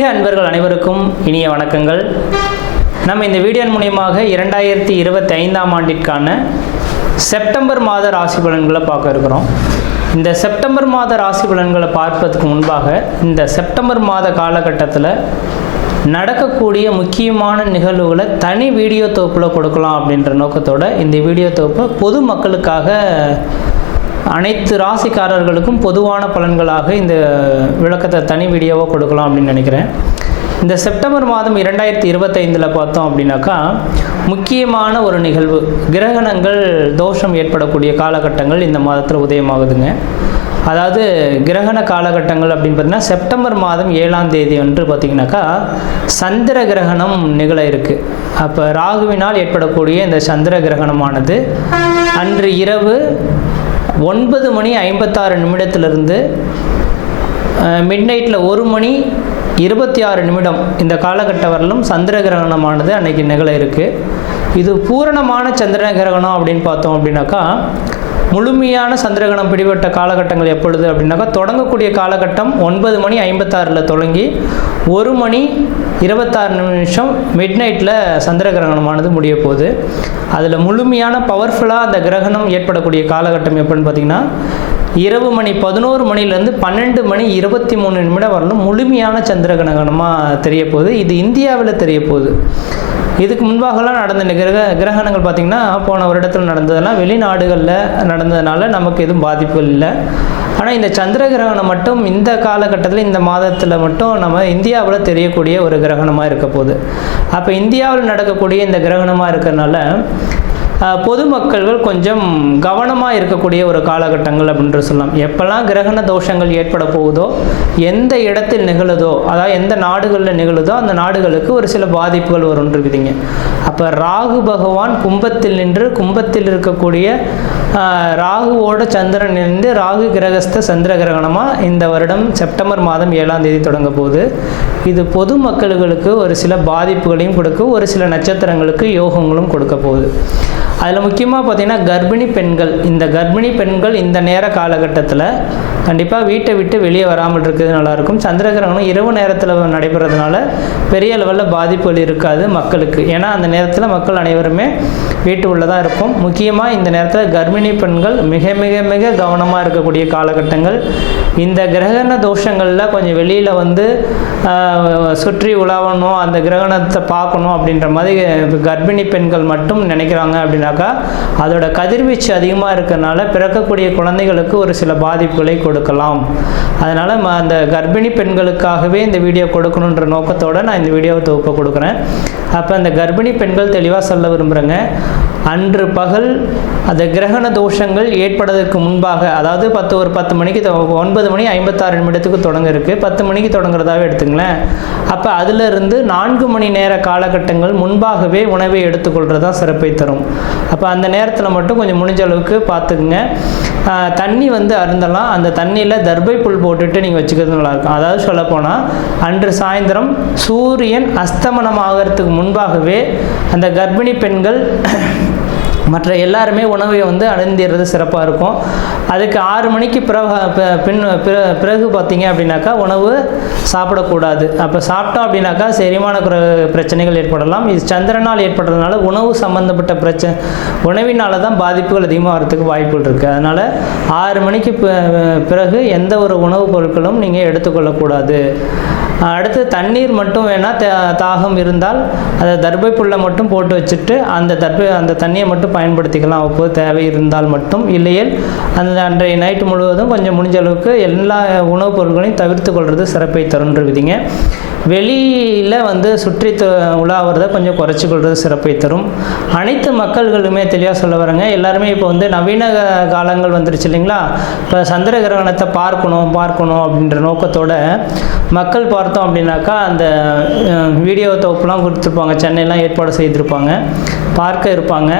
ஆன்மீக அன்பர்கள் அனைவருக்கும் இனிய வணக்கங்கள். நம்ம இந்த வீடியோ மூலமாக 2025ஆம் ஆண்டிற்கான செப்டம்பர் மாத ராசி பலன்களை பார்க்க இருக்கிறோம். இந்த செப்டம்பர் மாத ராசி பலன்களை பார்ப்பதற்கு முன்பாக இந்த செப்டம்பர் மாத காலகட்டத்தில் நடக்கக்கூடிய முக்கியமான நிகழ்வுகளை தனி வீடியோ தொகுப்பில் கொடுக்கலாம் அப்படின்ற நோக்கத்தோடு இந்த வீடியோ தொகுப்பை பொது மக்களுக்காக அனைத்து ராசிக்காரர்களுக்கும் பொதுவான பலன்களாக இந்த விளக்கத்தை தனி வீடியோவாக கொடுக்கலாம் அப்படின்னு நினைக்கிறேன். இந்த செப்டம்பர் மாதம் 2025 பார்த்தோம் அப்படின்னாக்கா முக்கியமான ஒரு நிகழ்வு, கிரகணங்கள் தோஷம் ஏற்படக்கூடிய காலகட்டங்கள் இந்த மாதத்தில் உதயமாகுதுங்க. அதாவது கிரகண காலகட்டங்கள் அப்படின்னு பார்த்தீங்கன்னா செப்டம்பர் மாதம் 7ஆம் தேதி அன்று பார்த்திங்கனாக்கா சந்திர கிரகணம் நிகழ இருக்குது. அப்போ ராகுவினால் ஏற்படக்கூடிய இந்த சந்திர கிரகணமானது அன்று இரவு 9 மணி 56 நிமிடத்திலிருந்து மிட்நைட்டில் 1 மணி 26 நிமிடம் இந்த காலகட்ட வரலும் சந்திர கிரகணமானது அன்றைக்கி நிகழ இருக்குது. இது பூரணமான சந்திர கிரகணம் அப்படின்னு பார்த்தோம் அப்படின்னாக்கா முழுமையான சந்திரகிரகணம் பிடிபட்ட காலகட்டங்கள் எப்பொழுது அப்படின்னாக்கா தொடங்கக்கூடிய காலகட்டம் 9 மணி 56 தொடங்கி 1 மணி 26 நிமிஷம் மிட்நைட்டில் சந்திர கிரகணமானது முடிய போகுது. அதில் முழுமையான பவர்ஃபுல்லாக அந்த கிரகணம் ஏற்படக்கூடிய காலகட்டம் எப்படின்னு பார்த்திங்கன்னா இரவு மணி 11 மணிலேருந்து 12 மணி 23 நிமிடம் வரலும் முழுமையான சந்திர கிரகணமாக தெரிய போகுது. இது இந்தியாவில் தெரிய போகுது. இதுக்கு முன்பாகலாம் நடந்த கிரகணங்கள் பார்த்திங்கன்னா போன வருடத்தில் நடந்ததெல்லாம் வெளிநாடுகளில் நடந்ததுனால நமக்கு எதுவும் பாதிப்புகள் இல்லை. ஆனால் இந்த சந்திர கிரகணம் மட்டும் இந்த காலகட்டத்தில் இந்த மாதத்தில் மட்டும் நம்ம இந்தியாவில் தெரியக்கூடிய ஒரு கிரகணமாக இருக்க போகுது. அப்போ இந்தியாவில் நடக்கக்கூடிய இந்த கிரகணமாக இருக்கிறதுனால பொதுமக்கள்கள் கொஞ்சம் கவனமாக இருக்கக்கூடிய ஒரு காலகட்டங்கள் அப்படின்ற சொல்லலாம். எப்போல்லாம் கிரகண தோஷங்கள் ஏற்பட போகுதோ, எந்த இடத்தில் நிகழுதோ, அதாவது எந்த நாடுகளில் நிகழுதோ அந்த நாடுகளுக்கு ஒரு சில பாதிப்புகள் வரும்னு இருக்குதுங்க. அப்போ ராகு பகவான் கும்பத்தில் நின்று கும்பத்தில் இருக்கக்கூடிய ராகுவோட சந்திரன் இருந்து ராகு கிரகஸ்த சந்திர கிரகணமாக இந்த வருடம் செப்டம்பர் மாதம் 7ஆம் தேதி தொடங்க போகுது. இது பொதுமக்களுக்கு ஒரு சில பாதிப்புகளையும் கொடுக்கும், ஒரு சில நட்சத்திரங்களுக்கு யோகங்களும் கொடுக்க போகுது. அதில் முக்கியமாக பார்த்திங்கன்னா கர்ப்பிணி பெண்கள், இந்த கர்ப்பிணி பெண்கள் இந்த நேர காலகட்டத்தில் கண்டிப்பாக வீட்டை விட்டு வெளியே வராமல் இருக்கிறது நல்லாயிருக்கும். சந்திர கிரகணம் இரவு நேரத்தில் நடைபெறதுனால பெரிய லெவலில் பாதிப்புகள் இருக்காது மக்களுக்கு. ஏன்னா அந்த நேரத்தில் மக்கள் அனைவருமே வீட்டு உள்ளதாக இருக்கும். முக்கியமாக இந்த நேரத்தில் கர்ப்பிணி பெண்கள் மிக மிக மிக கவனமாக இருக்கக்கூடிய காலகட்டங்கள். இந்த கிரகண தோஷங்களில் கொஞ்சம் வெளியில் வந்து சுற்றி உலாவணும், அந்த கிரகணத்தை பார்க்கணும் அப்படின்ற மாதிரி கர்ப்பிணி பெண்கள் மட்டும் நினைக்கிறாங்க அப்படின்னாக்கா அதோட கதிர்வீச்சு அதிகமாக இருக்கிறதுனால பிறக்கக்கூடிய குழந்தைகளுக்கு ஒரு சில பாதிப்புகளை கொடுக்கலாம். அதனால் அந்த கர்ப்பிணி பெண்களுக்காகவே இந்த வீடியோ கொடுக்கணுன்ற நோக்கத்தோடு நான் இந்த வீடியோவை தொகுப்பை கொடுக்குறேன். அப்போ அந்த கர்ப்பிணி பெண்கள் தெளிவாக சொல்ல விரும்புகிறேங்க, அன்று பகல் அந்த கிரகண தோஷங்கள் ஏற்படுவதற்கு முன்பாக, அதாவது 10 மணிக்கு 9 மணி 56 நிமிடத்துக்கு தொடங்க இருக்குது, 10 மணிக்கு தொடங்குறதாவே எடுத்துங்களேன். அப்போ அதிலிருந்து 4 மணி நேர காலகட்டங்கள் முன்பாகவே உணவை எடுத்துக்கொள்கிறதா சிறப்பை தரும். அப்போ அந்த நேரத்தில் மட்டும் கொஞ்சம் முடிஞ்ச அளவுக்கு பார்த்துக்குங்க. தண்ணி வந்து அருந்தலாம், அந்த தண்ணியில் தர்பை புல் போட்டுட்டு நீங்கள் வச்சுக்கிறது நல்லாயிருக்கும். அதாவது சொல்லப்போனால் அன்று சாயந்தரம் சூரியன் அஸ்தமனம் ஆகிறதுக்கு முன்பாகவே அந்த கர்ப்பிணி பெண்கள் மற்ற எல்லாருமே உணவை வந்து அருந்திடுறது சிறப்பாக இருக்கும். அதுக்கு 6 மணிக்கு பிறகு பார்த்தீங்க அப்படின்னாக்கா உணவு சாப்பிடக்கூடாது. அப்போ சாப்பிட்டோம் அப்படின்னாக்கா செரிமான பிரச்சனைகள் ஏற்படலாம். இது சந்திரனால் ஏற்படுறதுனால உணவு சம்மந்தப்பட்ட உணவினால தான் பாதிப்புகள் அதிகமாக வரதுக்கு வாய்ப்புகள் இருக்குது. அதனால் 6 மணிக்கு பிறகு எந்த ஒரு உணவுப் பொருட்களும் நீங்கள் எடுத்துக்கொள்ளக்கூடாது. அடுத்து தண்ணீர் மட்டும் வேணால் தாகம் இருந்தால் அதை தர்பை புல்லை மட்டும் போட்டு வச்சுட்டு அந்த தண்ணியை மட்டும் பயன்படுத்திக்கலாம் அப்போது தேவை இருந்தால் மட்டும். இல்லையேல் அந்த அன்றைய நைட்டு முழுவதும் கொஞ்சம் முடிஞ்ச அளவுக்கு எல்லா உணவுப் பொருட்களையும் தவிர்த்து கொள்வது சிறப்பை தருன்ற விதிங்க. வெளியில் வந்து சுற்றி உலாவறதை கொஞ்சம் குறைச்சி கொள்வது சிறப்பை தரும். அனைத்து மக்கள்களுமே தெளிவாக சொல்ல வரேங்க. எல்லாருமே இப்போ வந்து நவீன காலங்கள் வந்துருச்சு இல்லைங்களா. இப்போ சந்திர கிரகணத்தை பார்க்கணும் அப்படின்ற நோக்கத்தோட மக்கள் பார்த்தோம் அப்படின்னாக்கா அந்த வீடியோ தொகுப்புலாம் கொடுத்துருப்பாங்க, சென்னையெல்லாம் ஏற்பாடு செய்திருப்பாங்க, பார்க்க இருப்பாங்க.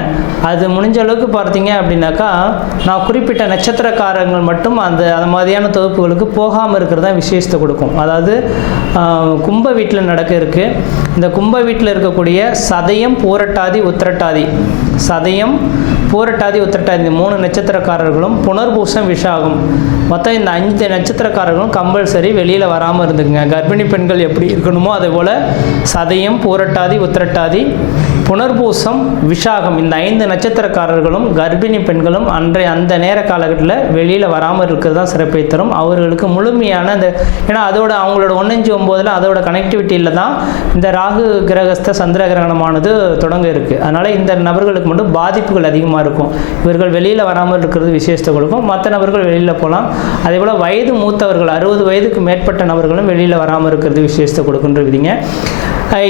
அது முடிஞ்ச அளவுக்கு பார்த்தீங்க அப்படின்னாக்கா நான் குறிப்பிட்ட நட்சத்திரக்காரங்கள் மட்டும் அந்த மாதிரியான தொகுப்புகளுக்கு போகாமல் இருக்கிறது தான் விசேஷத்தை கொடுக்கும். அதாவது கும்ப வீட்டில் நடக்க இருக்குது. இந்த கும்ப வீட்டில் இருக்கக்கூடிய சதயம், பூரட்டாதி, உத்திரட்டாதி சதயம், பூரட்டாதி, உத்திரட்டாதி இந்த 3 நட்சத்திரக்காரர்களும், புனர்பூசம், விஷாகம் மொத்தம் இந்த 5 நட்சத்திரக்காரர்களும் கம்பல்சரி வெளியில் வராமல் இருந்துக்குங்க. கர்ப்பிணி பெண்கள் எப்படி இருக்கணுமோ அதே போல் சதயம், பூரட்டாதி, உத்திரட்டாதி, புனர்பூசம், விஷாகம் இந்த 5 நட்சத்திரக்காரர்களும் கர்ப்பிணி பெண்களும் அந்த நேர காலகட்டத்தில் வெளியில் வராமல் இருக்கிறது தான் சிறப்பை தரும். அவர்களுக்கு முழுமையான அந்த ஏன்னா அதோட அவங்களோட 1-5-9 அதோட கனெக்டிவிட்டியில் தான் இந்த ராகு கிரகஸ்த சந்திர கிரகணமானது தொடங்க இருக்குது. அதனால் இந்த நபர்களுக்கு மட்டும் பாதிப்புகள் அதிகமாக இருக்கும். இவர்கள் வெளியில் வராமல் இருக்கிறது விசேஷத்தை கொடுக்கும். மற்ற நபர்கள் வெளியில் போகலாம். அதே போல் வயது மூத்தவர்கள் 60 வயதுக்கு மேற்பட்ட நபர்களும் வெளியில் வராமல் இருக்கிறது விசேஷத்தை கொடுக்குன்றீங்க.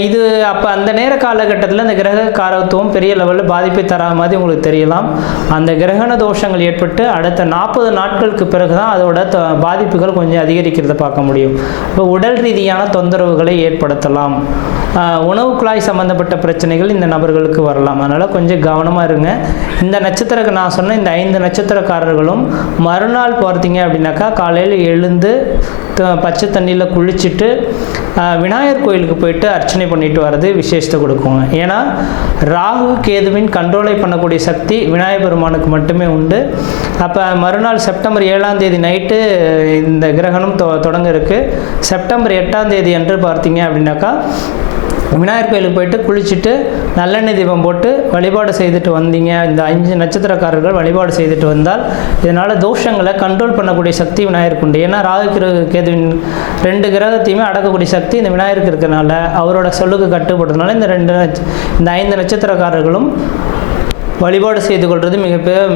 இது அப்போ அந்த நேர காலகட்டத்தில் அந்த கிரக காரத்துவம் பெரிய லெவலில் பாதிப்பை தராத மாதிரி உங்களுக்கு தெரியலாம். அந்த கிரகண தோஷங்கள் ஏற்பட்டு அடுத்த 40 நாட்களுக்கு பிறகு தான் அதோட பாதிப்புகள் கொஞ்சம் அதிகரிக்கிறத பார்க்க முடியும். இப்போ உடல் ரீதியான தொந்தரவுகளை ஏற்படுத்தலாம். உணவு குழாய் சம்மந்தப்பட்ட பிரச்சனைகள் இந்த நபர்களுக்கு வரலாம். அதனால் கொஞ்சம் கவனமாக இருங்க. இந்த நட்சத்திரம் நான் சொன்ன இந்த 5 நட்சத்திரக்காரர்களும் மறுநாள் பார்த்தீங்க அப்படின்னாக்கா காலையில் எழுந்து பச்சை தண்ணியில் குளிச்சுட்டு விநாயகர் கோயிலுக்கு போயிட்டு அர்ச்சனை பண்ணிட்டு வர்றது விசேஷத்தை கொடுக்குங்க. ஏன்னா ராகு கேதுவின் கண்ட்ரோலை பண்ணக்கூடிய சக்தி விநாயகர் பெருமானுக்கு மட்டுமே உண்டு. அப்போ மறுநாள் செப்டம்பர் 7ஆம் தேதி நைட்டு இந்த கிரகணம் தொடங்க இருக்குது. செப்டம்பர் 8ஆம் தேதி அன்று பார்த்தீங்க அப்படின்னாக்கா விநாயகர் கோயிலுக்கு போயிட்டு குளிச்சுட்டு நல்லெண்ணெய் தீபம் போட்டு வழிபாடு செய்துட்டு வந்தீங்க. இந்த 5 நட்சத்திரக்காரர்கள் வழிபாடு செய்துட்டு வந்தால் இதனால் தோஷங்களை கண்ட்ரோல் பண்ணக்கூடிய சக்தி விநாயகருக்கு உண்டு. ஏன்னா ராகு கேதுவின் 2 கிரகத்தையுமே அடக்கக்கூடிய சக்தி இந்த விநாயகருக்கு இருக்கிறதுனால அவரோட சொல்லுக்கு கட்டுப்படுறதுனால இந்த 5 நட்சத்திரக்காரர்களும் வழிபாடு செய்து கொள்வது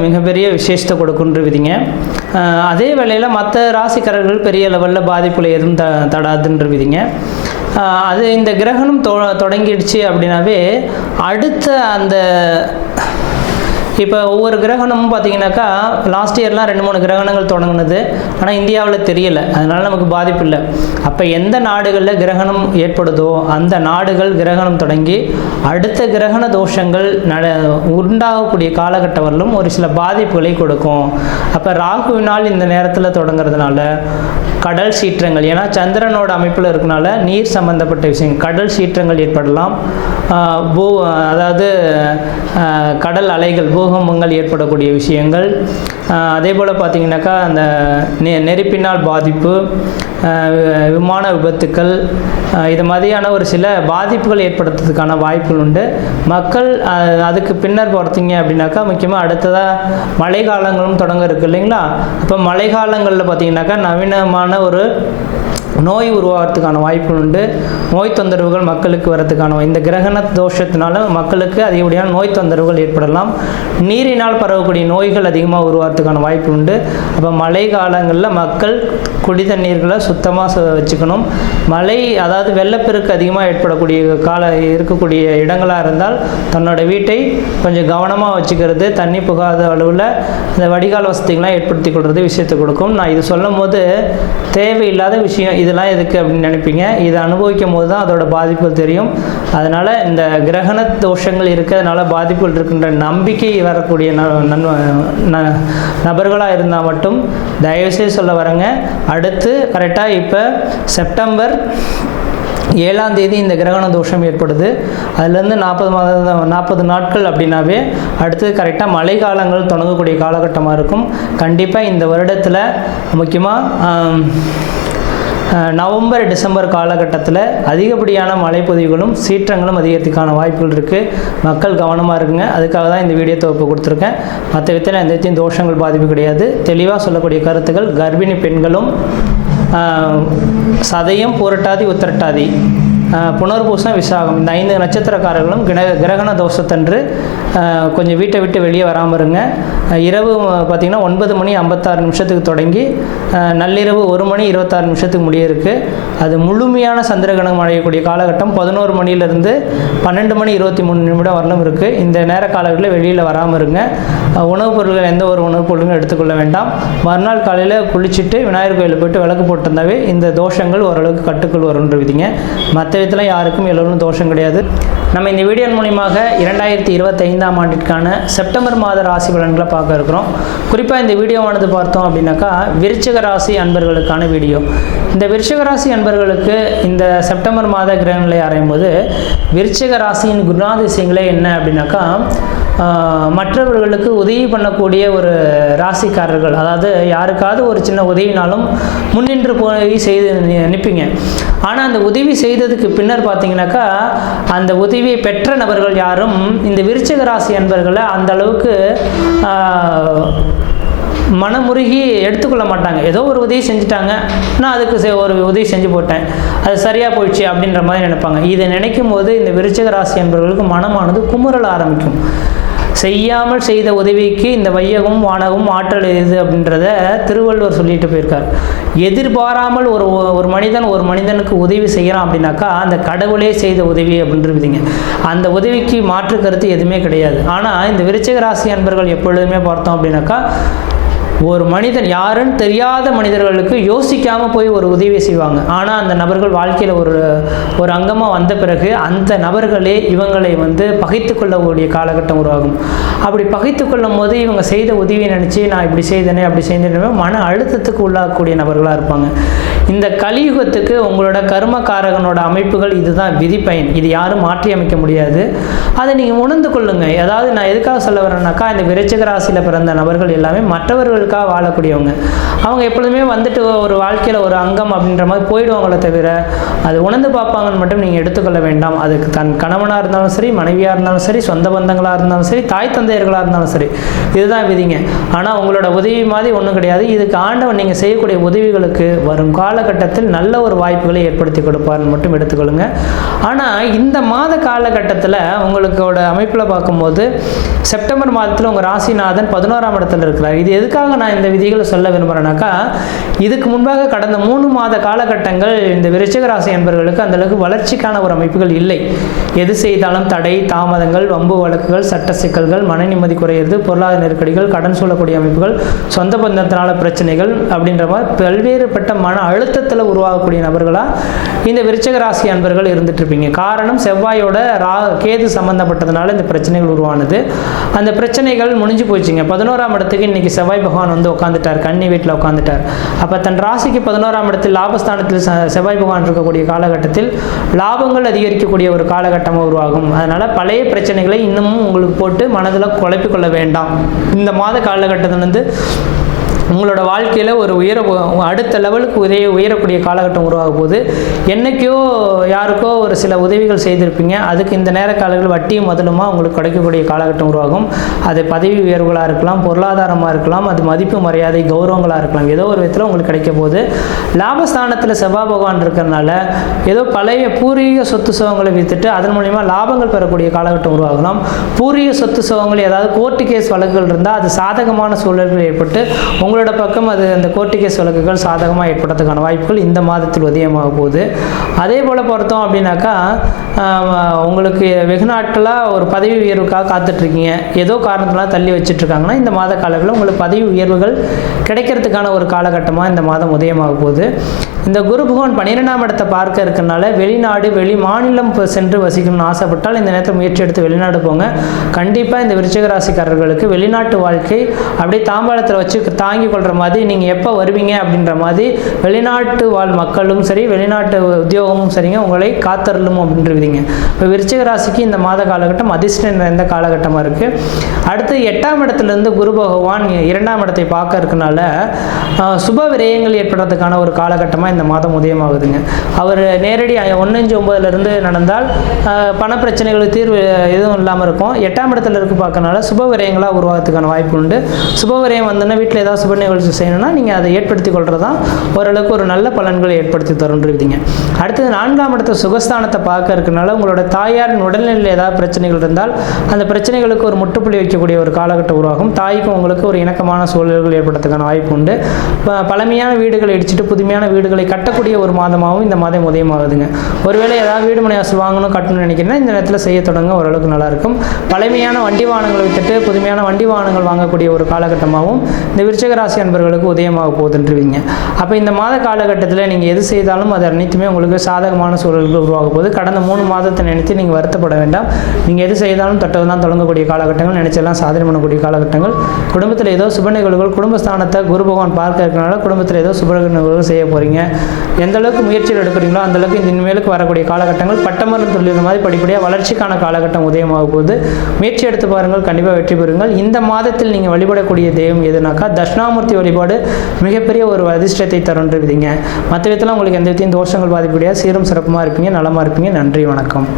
மிகப்பெரிய விசேஷத்தை கொடுக்குன்றவிதிங்க. அதே வேளையில் மற்ற ராசிக்காரர்கள் பெரிய லெவலில் பாதிப்புல எதுவும் தடாதுன்றவிதிங்க. அது இந்த கிரகணம் தொடங்கிடுச்சு அப்படின்னாவே அடுத்த அந்த இப்போ ஒவ்வொரு கிரகணமும் பார்த்தீங்கன்னாக்கா லாஸ்ட் இயர்லாம் 2-3 கிரகணங்கள் தொடங்கினது. ஆனால் இந்தியாவில் தெரியலை, அதனால் நமக்கு பாதிப்பு இல்லை. அப்போ எந்த நாடுகளில் கிரகணம் ஏற்படுதோ அந்த நாடுகள் கிரகணம் தொடங்கி அடுத்த கிரகண தோஷங்கள் உண்டாகக்கூடிய காலகட்டம் வரலும் ஒரு சில பாதிப்புகளை கொடுக்கும். அப்போ ராகுவினால் இந்த நேரத்தில் தொடங்கிறதுனால கடல் சீற்றங்கள், ஏன்னா சந்திரனோட அமைப்பில் இருக்கனால நீர் சம்பந்தப்பட்ட விஷயங்கள் கடல் சீற்றங்கள் ஏற்படலாம். அதாவது கடல் அலைகள் பூகம்பங்கள் ஏற்படக்கூடிய விஷயங்கள். அதே போல் பார்த்திங்கனாக்கா அந்த நெருப்பினால் பாதிப்பு, விமான விபத்துக்கள், இது மாதிரியான ஒரு சில பாதிப்புகள் ஏற்படுத்துறதுக்கான வாய்ப்புகள் உண்டு. மக்கள் அதுக்கு பின்னர் பார்த்தீங்க அப்படின்னாக்கா முக்கியமாக அடுத்ததாக மழை காலங்களும் தொடங்க இருக்குது இல்லைங்களா. அப்போ மழை காலங்களில் பார்த்திங்கனாக்கா நவீனமான ஒரு நோய் உருவாகிறதுக்கான வாய்ப்புகள் உண்டு. நோய் தொந்தரவுகள் மக்களுக்கு வரதுக்கான இந்த கிரகண தோஷத்தினால மக்களுக்கு அதிகப்படியான நோய் தொந்தரவுகள் ஏற்படலாம். நீரினால் பரவக்கூடிய நோய்கள் அதிகமாக உருவாகிறதுக்கான வாய்ப்பு உண்டு. அப்போ மழை காலங்களில் மக்கள் குடி தண்ணீர்களை சுத்தமாக வச்சுக்கணும். மழை அதாவது வெள்ளப்பெருக்கு அதிகமாக ஏற்படக்கூடிய இருக்கக்கூடிய இடங்களாக இருந்தால் தன்னோட வீட்டை கொஞ்சம் கவனமாக வச்சுக்கிறது, தண்ணி புகாத அளவில் இந்த வடிகால் வசதிகள்லாம் ஏற்படுத்தி கொள்வது விஷயத்தை கொடுக்கும். நான் இது சொல்லும் போது தேவையில்லாத விஷயம் இதெல்லாம் எதுக்கு அப்படின்னு நினைப்பீங்க. இதை அனுபவிக்கும் போது தான் அதோட பாதிப்புகள் தெரியும். அதனால் இந்த கிரகண தோஷங்கள் இருக்கிறதுனால பாதிப்புகள் இருக்கின்ற நம்பிக்கை வரக்கூடிய நபர்களாக இருந்தால் மட்டும் தயவுசெய்து சொல்ல வரேங்க. அடுத்து கரெக்டாக இப்போ செப்டம்பர் 7ஆம் தேதி இந்த கிரகண தோஷம் ஏற்படுது. அதுலேருந்து 40 நாட்கள் அப்படின்னாவே அடுத்து கரெக்டாக மழை காலங்கள் தொடங்கக்கூடிய காலகட்டமாக இருக்கும். கண்டிப்பாக இந்த வருடத்தில் முக்கியமாக நவம்பர் டிசம்பர் காலகட்டத்தில் அதிகப்படியான மழைப்பொழிவுகளும் சீற்றங்களும் அதிகரிக்கிறதுக்கான வாய்ப்புகள் இருக்குது. மக்கள் கவனமாக இருக்குங்க. அதுக்காக தான் இந்த வீடியோ தொகுப்பு கொடுத்துருக்கேன். மற்ற விதத்தில் எந்த தோஷங்கள் பாதிப்பு கிடையாது. தெளிவாக சொல்லக்கூடிய கருத்துக்கள் கர்ப்பிணி பெண்களும் சதயம், பூரட்டாதி, உத்திரட்டாதி, புனர்பூசம், விசாகம் இந்த 5 நட்சத்திரக்காரர்களும் கிரகண தோஷத்தன்று கொஞ்சம் வீட்டை விட்டு வெளியே வராமல் இருங்க. இரவு பார்த்திங்கன்னா 9:56 தொடங்கி நள்ளிரவு 1:26 முடிய இருக்குது. அது முழுமையான சந்திரகிரகணம் அடையக்கூடிய காலகட்டம் 11 மணியிலிருந்து 12:23 வரலும் இருக்குது. இந்த நேர காலங்களில் வெளியில் வராமல் இருங்க. உணவுப் பொருட்கள் எந்த ஒரு உணவுப் பொருட்களும் எடுத்துக்கொள்ள வேண்டாம். மறுநாள் காலையில் குளிச்சுட்டு விநாயகர் கோயிலில் போய்ட்டு விளக்கு போட்டிருந்தாவே இந்த தோஷங்கள் ஓரளவுக்கு கட்டுக்குள் வரும்ன்ற விதிங்க. மற்ற விதத்தில் யாருக்கும் எல்லோரும் தோஷம் கிடையாது. நம்ம இந்த வீடியோ மூலியமாக 2025ஆம் ஆண்டிற்கான செப்டம்பர் மாத ராசி பலன்களை பார்க்க இருக்கிறோம். குறிப்பாக இந்த வீடியோவானது பார்த்தோம் அப்படின்னாக்கா விருச்சிக ராசி அன்பர்களுக்கான வீடியோ. இந்த விருச்சிக ராசி அன்பர்களுக்கு இந்த செப்டம்பர் மாத கிரகங்களை ஆராயும் போது விருச்சிக ராசியின் குணாதிசயங்களே என்ன அப்படின்னாக்கா மற்றவர்களுக்கு உதவி பண்ணக்கூடிய ஒரு ராசிக்காரர்கள். அதாவது யாருக்காவது ஒரு சின்ன உதவினாலும் முன்னின்று போய் செய்து நிற்பீங்க. ஆனால் அந்த உதவி செய்ததுக்கு பின்னர் பார்த்தீங்கன்னாக்கா அந்த உதவியை பெற்ற நபர்கள் யாரும் இந்த விருச்சிக ராசி அன்பர்களை அந்த அளவுக்கு மனமுருகி எடுத்துக்கொள்ள மாட்டாங்க. ஏதோ ஒரு உதவி செஞ்சுட்டாங்க, நான் அதுக்கு ஒரு உதவி செஞ்சு போட்டேன், அது சரியாக போயிடுச்சு அப்படின்ற மாதிரி நினைப்பாங்க. இதை நினைக்கும் போது இந்த விருச்சிக ராசி என்பவர்களுக்கு மனமானது குமுறல் ஆரம்பிக்கும். செய்யாமல் செய்த உதவிக்கு இந்த வையகம் வானகம் ஆற்றல் எது அப்படின்றத திருவள்ளுவர் சொல்லிட்டு போயிருக்கார். எதிர்பாராமல் ஒரு மனிதனுக்கு உதவி செய்யறான் அப்படின்னாக்கா அந்த கடவுளே செய்த உதவி அப்படின்றதுங்க. அந்த உதவிக்கு மாற்று கருத்து எதுவுமே கிடையாது. ஆனால் இந்த விருச்சிக ராசி அன்பர்கள் எப்பொழுதுமே பார்த்தோம் அப்படின்னாக்கா ஒரு மனிதன் யாருன்னு தெரியாத மனிதர்களுக்கு யோசிக்காமல் போய் ஒரு உதவி செய்வாங்க. ஆனால் அந்த நபர்கள் வாழ்க்கையில் ஒரு அங்கமாக வந்த பிறகு அந்த நபர்களே இவங்களை பகைத்து கொள்ளக்கூடிய காலகட்டம் உருவாகும். அப்படி பகைத்து கொள்ளும் போது இவங்க செய்த உதவியை நினச்சி நான் இப்படி செய்தேனே அப்படி செய்தேனே மன அழுத்தத்துக்கு உள்ளாகக்கூடிய நபர்களாக இருப்பாங்க. இந்த கலியுகத்துக்கு உங்களோட கர்மகாரகனோட அமைப்புகள் இதுதான் விதிப்பயன். இது யாரும் மாற்றி அமைக்க முடியாது. அதை நீங்கள் உணர்ந்து கொள்ளுங்க. அதாவது நான் எதுக்காக சொல்ல வரேன்னாக்கா இந்த விருச்சிக ராசியில் பிறந்த நபர்கள் எல்லாமே மற்றவர்களுக்காக வாழக்கூடியவங்க. அவங்க எப்பொழுதுமே ஒரு வாழ்க்கையில் ஒரு அங்கம் அப்படின்ற மாதிரி போயிடுவாங்களே தவிர அது உணர்ந்து பார்ப்பாங்கன்னு மட்டும் நீங்கள் எடுத்துக்கொள்ள வேண்டாம். அதுக்கு தன் கணவனாக இருந்தாலும் சரி, மனைவியாக இருந்தாலும் சரி, சொந்த பந்தங்களாக இருந்தாலும் சரி, தாய் தந்தையர்களாக இருந்தாலும் சரி, இதுதான் விதிங்க. ஆனால் உங்களோட உதவி மாதிரி ஒன்றும் கிடையாது. இதுக்கு ஆண்டவன் நீங்கள் செய்யக்கூடிய உதவிகளுக்கு வரும் காலகட்டத்தில் நல்ல ஒரு வாய்ப்புகளை ஏற்படுத்தி கொடுப்பார்னு மட்டும் எடுத்துக்கொள்ளுங்க. ஆனால் இந்த மாத காலகட்டத்தில் உங்களுக்கோட அமைப்பில் பார்க்கும்போது செப்டம்பர் மாதத்தில் உங்கள் ராசிநாதன் 11ஆம் இடத்துல இருக்கிறார். இது எதுக்காக நான் இந்த விதிகளை சொல்ல விரும்புகிறேன்னாக்கா இதுக்கு முன்பாக கடந்த 3 மாத காலகட்டங்கள் இந்த விருச்சிக ராசி என்பவர்களுக்கு அந்தளவுக்கு வளர்ச்சிக்கான ஒரு அமைப்புகள் இல்லை. எது செய்தாலும் தடை, தாமதங்கள், வம்பு வழக்குகள், சட்ட சிக்கல்கள், மன நிம்மதி குறையிறது, பொருளாதார நெருக்கடிகள், கடன் சூழக்கூடிய அமைப்புகள், சொந்த பந்தத்தினால பிரச்சனைகள் அப்படின்ற மாதிரி பல்வேறுபட்ட மன அழுத்தத்தில் உருவாகக்கூடிய நபர்களாக இந்த விருச்சிக ராசி அன்பர்கள் இருந்துட்டு இருப்பீங்க. காரணம் செவ்வாயோட கேது சம்பந்தப்பட்டதுனால இந்த பிரச்சனைகள் உருவானது. அந்த பிரச்சனைகள் முடிஞ்சு போச்சுங்க. 11ஆம் இடத்துக்கு இன்னைக்கு செவ்வாய் பகவான் உட்காந்துட்டார், கன்னி வீட்டில் உட்காந்துட்டார். அப்போ தன் ராசிக்கு 11ஆம் இடத்தில் லாபஸ்தானத்தில் செவ்வாய் பகவான் இருக்கக்கூடிய காலகட்டத்தில் லாபங்கள் அதிகரிக்கக்கூடிய ஒரு காலகட்டமாக உருவாகும். அதனால் பழைய பிரச்சனைகளை இன்னமும் உங்களுக்கு போட்டு மனதில் குழப்பிக்கொள்ள வேண்டாம். இந்த மாத காலகட்டத்திலிருந்து உங்களோட வாழ்க்கையில் ஒரு அடுத்த லெவலுக்கு உயரக்கூடிய காலகட்டம் உருவாகும் போது என்னைக்கோ யாருக்கோ ஒரு சில உதவிகள் செய்திருப்பீங்க. அதுக்கு இந்த நேர காலங்கள் வட்டியும் முதலுமா உங்களுக்கு கிடைக்கக்கூடிய காலகட்டம் உருவாகும். அது பதவி உயர்வுகளாக இருக்கலாம், பொருளாதாரமாக இருக்கலாம், அது மதிப்பு மரியாதை கௌரவங்களாக இருக்கலாம். ஏதோ ஒரு விதத்தில் உங்களுக்கு கிடைக்க போது லாபஸ்தானத்தில் செவ்வாய் பகவான் இருக்கிறதுனால ஏதோ பழைய பூர்வீக சொத்து சுகங்களை விற்றுட்டு அதன் மூலிமா லாபங்கள் பெறக்கூடிய காலகட்டம் உருவாகலாம். பூர்வீக சொத்து சுகங்கள் ஏதாவது கோர்ட்டு கேஸ் வழக்குகள் இருந்தால் அது சாதகமான சூழல்கள் ஏற்பட்டு உங்களோட பக்கம் அது அந்த கோர்ட்டு கேஸ் வழக்குகள் சாதகமாக ஏற்படுறதுக்கான வாய்ப்புகள் இந்த மாதத்தில் உதயமாக போகுது. அதே போல் பார்த்தோம் அப்படின்னாக்கா உங்களுக்கு வெகு நாட்களாக ஒரு பதவி உயர்வுக்காக காத்துட்ருக்கீங்க. ஏதோ காரணத்தினால தள்ளி வச்சுட்ருக்காங்கன்னா இந்த மாத காலங்களில் உங்களுக்கு பதவி உயர்வுகள் கிடைக்கிறதுக்கான ஒரு காலகட்டமாக இந்த மாதம் உதயமாக போகுது. இந்த குரு பகவான் 12ஆம் இடத்தை பார்க்க இருக்கிறனால வெளிநாடு வெளி மாநிலம் சென்று வசிக்கணும்னு ஆசைப்பட்டால் இந்த நேரத்தில் முயற்சி எடுத்து வெளிநாடு போங்க. கண்டிப்பாக இந்த விருச்சிக ராசிக்காரர்களுக்கு வெளிநாட்டு வாழ்க்கை அப்படியே தாம்பாளத்தில் வச்சு தாங்கி கொள்கிற மாதிரி நீங்கள் எப்போ வருவீங்க அப்படின்ற மாதிரி வெளிநாட்டு வாழ் மக்களும் சரி, வெளிநாட்டு உத்தியோகமும் சரிங்க உங்களை காத்தருளும் அப்படின்றவிங்க. இப்போ விருச்சிக ராசிக்கு இந்த மாத காலகட்டம் அதிர்ஷ்டம் நிறைந்த காலகட்டமாக இருக்குது. அடுத்து 8ஆம் இடத்துலேருந்து குரு பகவான் 2ஆம் இடத்தை பார்க்க இருக்கனால சுப விரயங்கள் ஏற்படுறதுக்கான ஒரு காலகட்டமாக இந்த மாதம் உதயமாகுதுங்க. அவர் நேரடி 1-9 நடந்தால் பண பிரச்சனைகளுக்கு தீர்வு எதுவும் இல்லாமல் இருக்கும். 8ஆம் இடத்துல இருக்கு பார்க்கறனால சுப விரயங்களாக உருவாகிறதுக்கான வாய்ப்பு உண்டு. சுப விரயம் வந்தோன்னா வீட்டில் ஏதாவது சுப நிகழ்ச்சி செய்யணும்னா நீங்கள் அதை ஏற்படுத்தி கொள்வது தான் ஓரளவுக்கு ஒரு நல்ல பலன்களை ஏற்படுத்தி தருன்றீங்க. அடுத்தது 4ஆம் இடத்த சுகஸ்தானத்தை பார்க்க இருக்கனால உங்களோட தாயாரின் உடல்நிலையில் ஏதாவது பிரச்சனைகள் இருந்தால் அந்த பிரச்சனைகளுக்கு ஒரு முற்றுப்புள்ளி வைக்கக்கூடிய ஒரு காலகட்டம் உருவாகும். தாய்க்கும் உங்களுக்கு ஒரு இணக்கமான சூழல்கள் ஏற்படுறதுக்கான வாய்ப்பு உண்டு. பழமையான வீடுகளை இடிச்சிட்டு புதுமையான வீடுகளை கட்டக்கூடிய ஒரு மாதமாகவும் இந்த மாதம் உதயமாகுதுங்க. ஒருவேளை ஏதாவது வீடு மனை வாசல் வாங்கணும் கட்டணும்னு நினைக்கிறேன்னா இந்த நேரத்தில் செய்ய தொடங்க ஓரளவுக்கு நல்லாயிருக்கும். பழமையான வண்டி வாகனங்களை விட்டுட்டு புதுமையான வண்டி வாகனங்கள் வாங்கக்கூடிய ஒரு காலகட்டமாகவும் இந்த விருச்சிக ராசி அன்பர்களுக்கு உதயமாக போகுதுன்றீங்க. அப்போ இந்த மாத காலகட்டத்தில் நீங்கள் எது செய்தாலும் அது அனைத்துமே உங்களுக்கு சாதகமான சூழல்கள் உருவாக போகுது. கடந்த 3 மாதத்தை நினைத்து நீங்கள் வருத்தப்பட வேண்டாம். நீங்கள் எது செய்தாலும் தொட்டது தான் தொடங்கக்கூடிய காலகட்டங்கள், நினைச்செல்லாம் சாதனை பண்ணக்கூடிய காலகட்டங்கள். குடும்பத்தில் ஏதோ சுப நிகழ்வுகள், குடும்பஸ்தானத்தை குரு பகவான் பார்க்க இருக்கிறனால குடும்பத்தில் ஏதோ சுப நிகழ்வுகள் செய்ய போகிறீங்க. எந்த அளவுக்கு முயற்சிகள் எடுக்கிறீங்களோ அந்த அளவுக்கு இந்த இனிமேலுக்கு வரக்கூடிய காலகட்டங்கள் பட்டமரம் தொழில் மாதிரி படிப்படியாக வளர்ச்சிக்கான காலகட்டம் உதயமாக போகுது. முயற்சி எடுத்து பாருங்கள், கண்டிப்பாக வெற்றி பெறுங்கள். இந்த மாதத்தில் நீங்கள் வழிபடக்கூடிய தெய்வம் எதுனாக்கா தட்சிணாமூர்த்தி வழிபாடு மிகப்பெரிய ஒரு அதிர்ஷ்டத்தை தருன்றீங்க. மற்ற விதத்தில் உங்களுக்கு எந்த விதத்தையும் தோஷங்கள் பாதிப்படியாக சீரும் சிறப்புமாக இருப்பீங்க, நலமாக இருப்பீங்க. நன்றி, வணக்கம்.